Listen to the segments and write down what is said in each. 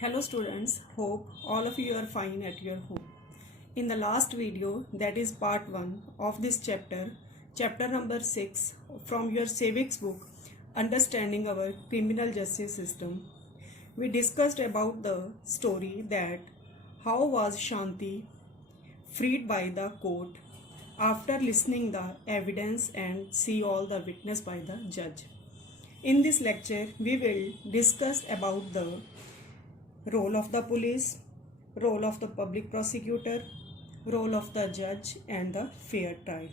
Hello students, hope all of you are fine at your home. In the last video, that is part 1 of this chapter number 6 from your civics book, Understanding Our Criminal Justice System, we discussed about the story that how was Shanti freed by the court after listening the evidence and see all the witness by the judge. In this lecture, we will discuss about the role of the police, role of the public prosecutor, role of the judge and the fair trial.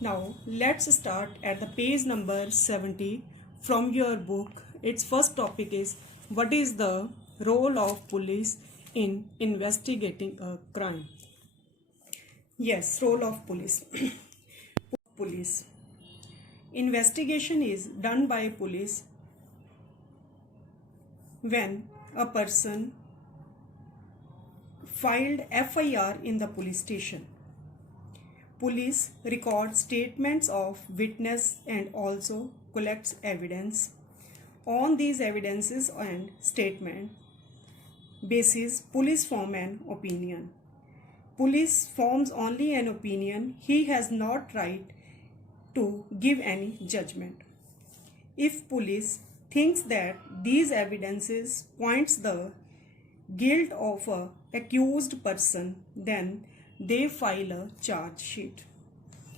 Now let's start at the page number 70 from your book. Its first topic is what is the role of police in investigating a crime. Yes, role of police. Police. Investigation is done by police when a person filed FIR in the police station. Police records statements of witness and also collects evidence. On these evidences and statement basis, police form an opinion. Police forms only an opinion. He has not right to give any judgment. If police thinks that these evidences points the guilt of a accused person, then they file a charge sheet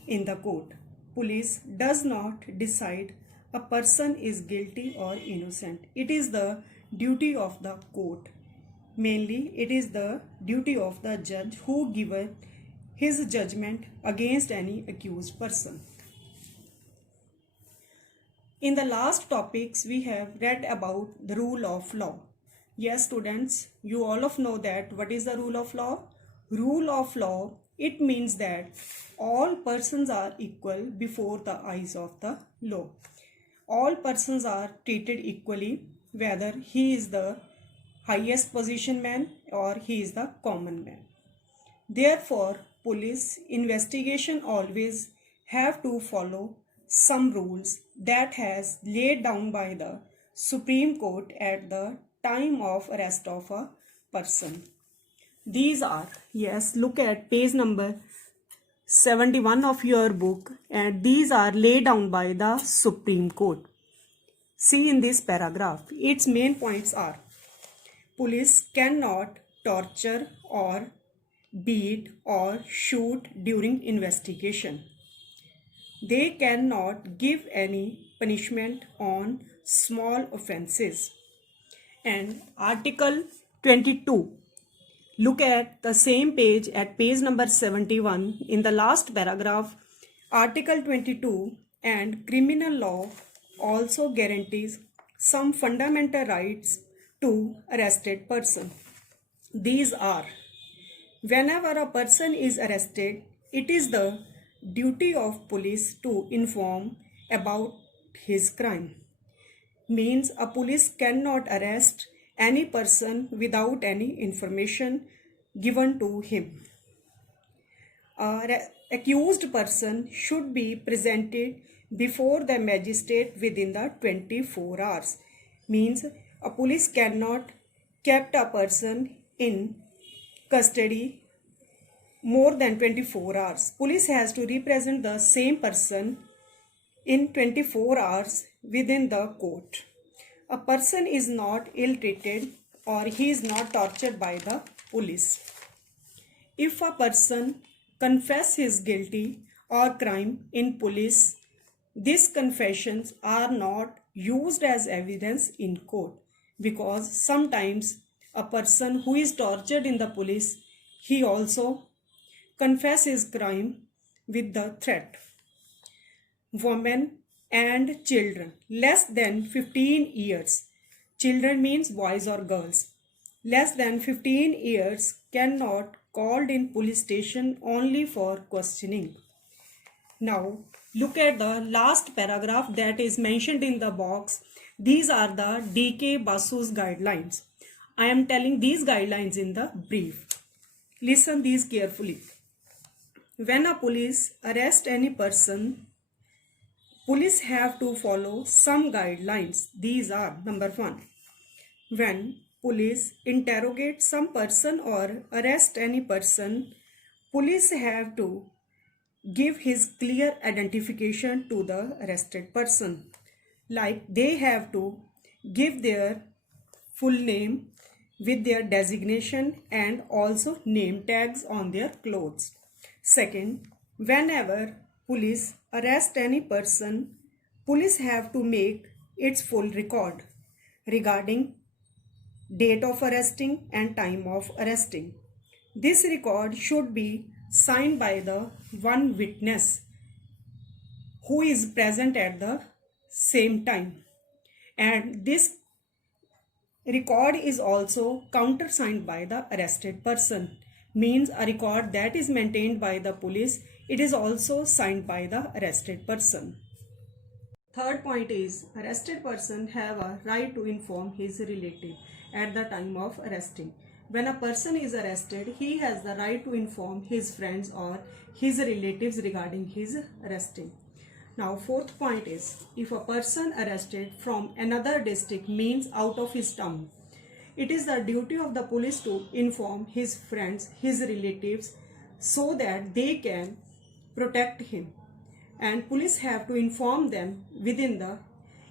in the court. Police does not decide a person is guilty or innocent. It is the duty of the court. Mainly, it is the duty of the judge who gives his judgment against any accused person. In the last topics, we have read about the rule of law. Yes, students, you all of know that what is the rule of law? Rule of law, it means that all persons are equal before the eyes of the law. All persons are treated equally, whether he is the highest position man or he is the common man. Therefore, police investigation always have to follow some rules that has laid down by the Supreme Court at the time of arrest of a person. These are, yes, look at page number 71 of your book, and these are laid down by the Supreme Court. See in this paragraph, its main points are: police cannot torture or beat or shoot during investigation. They cannot give any punishment on small offenses. And Article 22. Look at the same page at page number 71 in the last paragraph. Article 22 and criminal law also guarantees some fundamental rights to arrested person. These are: whenever a person is arrested, it is the duty of police to inform about his crime. Means a police cannot arrest any person without any information given to him. Accused person should be presented before the magistrate within the 24 hours. Means a police cannot keep a person in custody more than 24 hours. Police has to represent the same person in 24 hours within the court. A person is not ill-treated or he is not tortured by the police. If a person confesses his guilty or crime in police, these confessions are not used as evidence in court, because sometimes a person who is tortured in the police, he also confesses crime with the threat. Women and children less than 15 years, children means boys or girls, less than 15 years cannot called in police station only for questioning. Now look at the last paragraph that is mentioned in the box. These are the D.K. Basu's guidelines. I am telling these guidelines in the brief. Listen these carefully. When a police arrest any person, police have to follow some guidelines. These are: number 1, when police interrogate some person or arrest any person, police have to give his clear identification to the arrested person. Like they have to give their full name with their designation and also name tags on their clothes. Second, whenever police arrest any person, police have to make its full record regarding date of arresting and time of arresting. This record should be signed by the one witness who is present at the same time, and this record is also countersigned by the arrested person, means a record that is maintained by the police, it is also signed by the arrested person. Third point is arrested person have a right to inform his relative at the time of arresting. When a person is arrested, he has the right to inform his friends or his relatives regarding his arresting. Now fourth point is, if a person arrested from another district means out of his town, it is the duty of the police to inform his friends, his relatives, so that they can protect him. And police have to inform them within the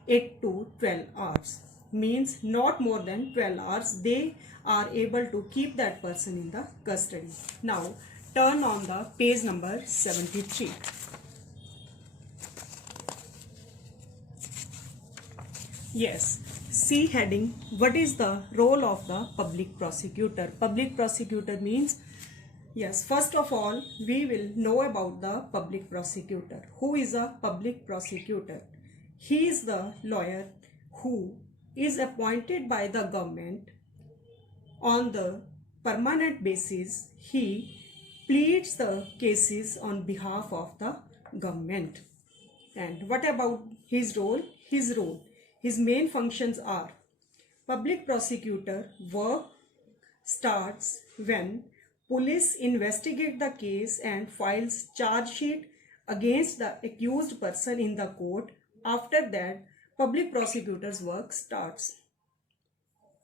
8 to 12 hours. Means not more than 12 hours they are able to keep that person in the custody. Now turn on the page number 73. Yes, see heading, what is the role of the public prosecutor? Public prosecutor means, yes, first of all, we will know about the public prosecutor. Who is a public prosecutor? He is the lawyer who is appointed by the government on the permanent basis. He pleads the cases on behalf of the government. And what about his role? His main functions are: public prosecutor work starts when police investigate the case and files charge sheet against the accused person in the court. After that, public prosecutor's work starts.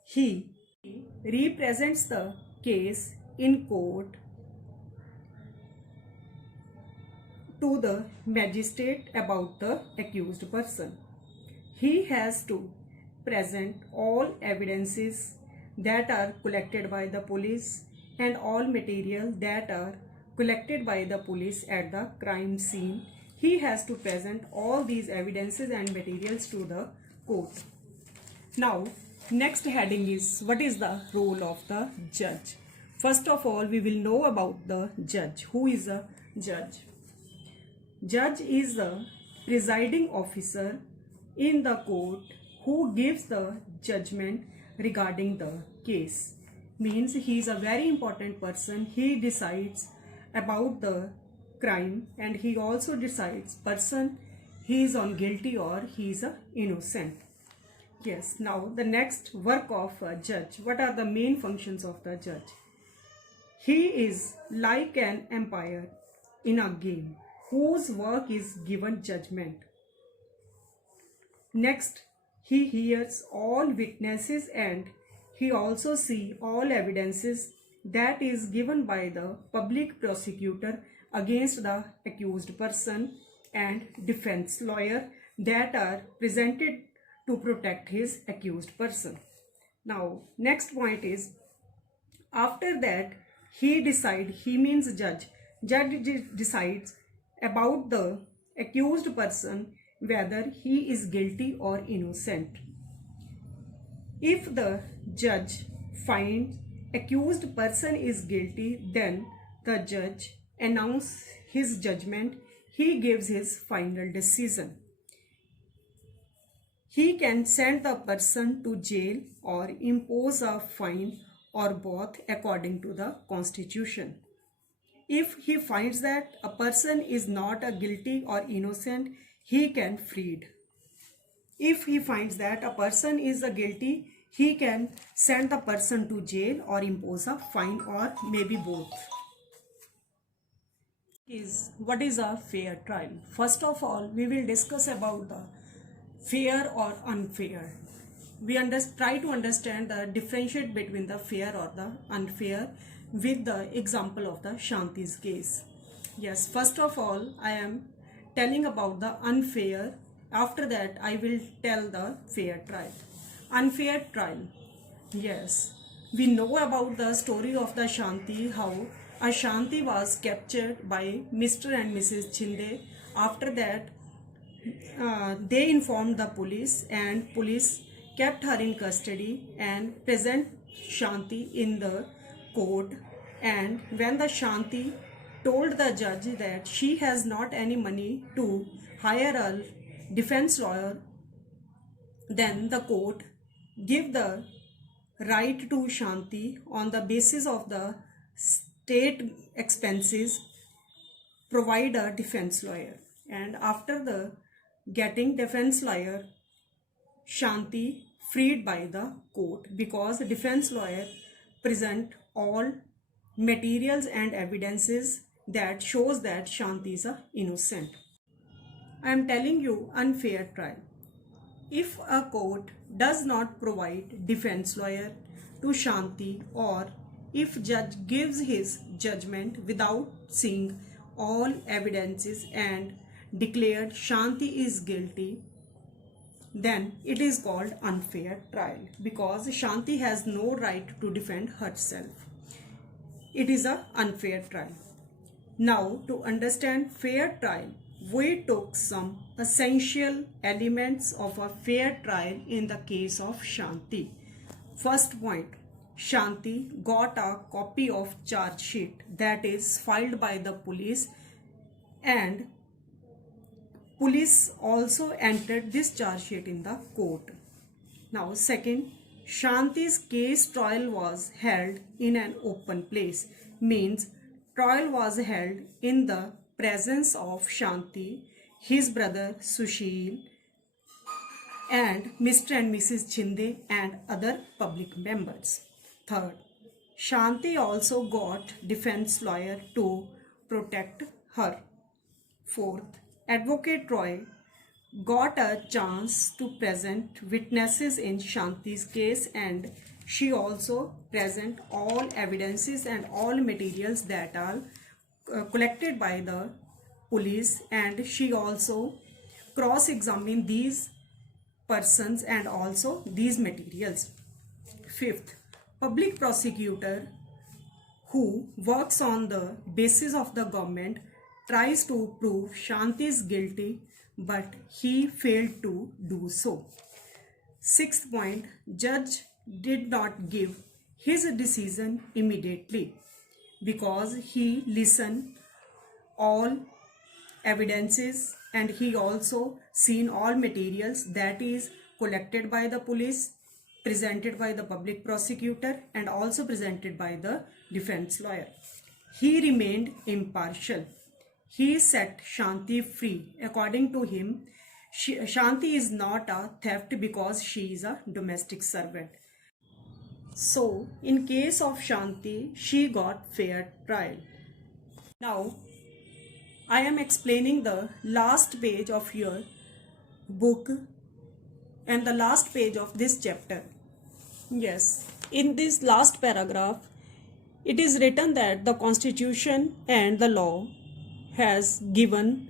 He represents the case in court to the magistrate about the accused person. He has to present all evidences that are collected by the police and all material that are collected by the police at the crime scene. He has to present all these evidences and materials to the court. Now, next heading is, what is the role of the judge? First of all, we will know about the judge. Who is a judge? Judge is the presiding officer in the court who gives the judgment regarding the case. Means he is a very important person. He decides about the crime and he also decides person he is on guilty or he is innocent. Yes, now the next work of a judge. What are the main functions of the judge? He is like an umpire in a game whose work is given judgment. Next, he hears all witnesses and he also sees all evidences that is given by the public prosecutor against the accused person and defense lawyer that are presented to protect his accused person. Now, next point is, after that, he means judge decides about the accused person whether he is guilty or innocent. If the judge finds accused person is guilty, then the judge announces his judgment. He gives his final decision. He can send the person to jail or impose a fine or both according to the constitution. If he finds that a person is not a guilty or innocent, he can freed. If he finds that a person is a guilty, he can send the person to jail or impose a fine or maybe both. What is a fair trial? First of all, we will discuss about the fair or unfair. try to understand the differentiate between the fair or the unfair with the example of the Shanti's case. Yes, first of all, I am telling about the unfair. After that, I will tell the fair trial. Unfair trial. Yes, we know about the story of the Shanti, how Ashanti was captured by Mr. and Mrs. Chinde. After that, they informed the police, and police kept her in custody and present Shanti in the court. And when the Shanti told the judge that she has not any money to hire a defense lawyer, then the court give the right to Shanti on the basis of the state expenses provide a defense lawyer. And after the getting defense lawyer, Shanti freed by the court because the defense lawyer present all materials and evidences that shows that Shanti is innocent. I am telling you unfair trial. If a court does not provide defense lawyer to Shanti, or if judge gives his judgment without seeing all evidences and declared Shanti is guilty, then it is called unfair trial because Shanti has no right to defend herself. It is an unfair trial. Now, to understand fair trial, we took some essential elements of a fair trial in the case of Shanti. First point, Shanti got a copy of charge sheet that is filed by the police, and police also entered this charge sheet in the court. Now, second, Shanti's case trial was held in an open place, means trial was held in the presence of Shanti, his brother Sushil, and Mr. and Mrs. Chinde and other public members. Third, Shanti also got defense lawyer to protect her. Fourth, Advocate Roy got a chance to present witnesses in Shanti's case, and she also present all evidences and all materials that are collected by the police, and she also cross-examined these persons and also these materials. Fifth, public prosecutor who works on the basis of the government tries to prove Shanti is guilty, but he failed to do so. Sixth point, judge did not give his decision immediately because he listened all evidences and he also seen all materials that is collected by the police, presented by the public prosecutor, and also presented by the defense lawyer. He remained impartial. He set Shanti free. According to him, Shanti is not a theft because she is a domestic servant. So, in case of Shanti, she got fair trial. Now, I am explaining the last page of your book and the last page of this chapter. Yes, in this last paragraph, it is written that the Constitution and the law has given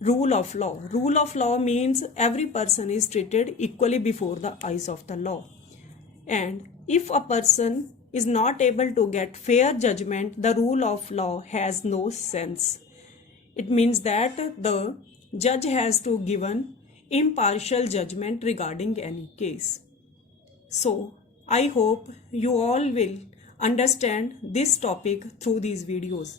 rule of law. Rule of law means every person is treated equally before the eyes of the law. And if a person is not able to get fair judgment, the rule of law has no sense. It means that the judge has to give an impartial judgment regarding any case. So, I hope you all will understand this topic through these videos.